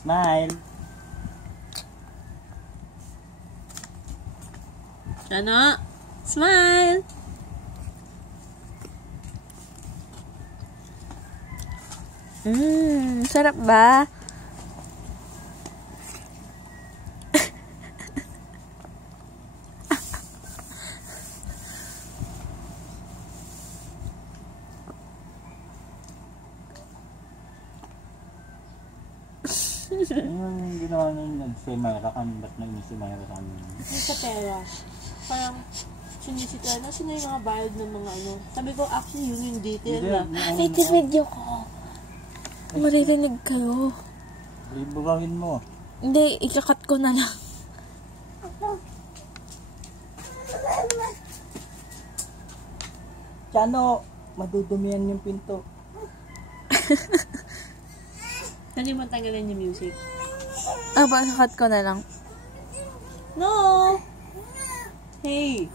Smile. Ano? Smile! Sarap ba? Yung ginawa nun, si Myra, ba't nainis si Myra sa kanya? Yung sa pera. Parang sinisita na sino yung mga bayad ng mga ano. Sabi ko, actually, yun yung detail na. Wait, video ko. Maririnig kayo. Ibugawin mo. Hindi, ikakat ko na lang. Chano, madudumihan yung pinto. Hindi mo tanggalin yung music. Ikakat ko na lang. No! Hey!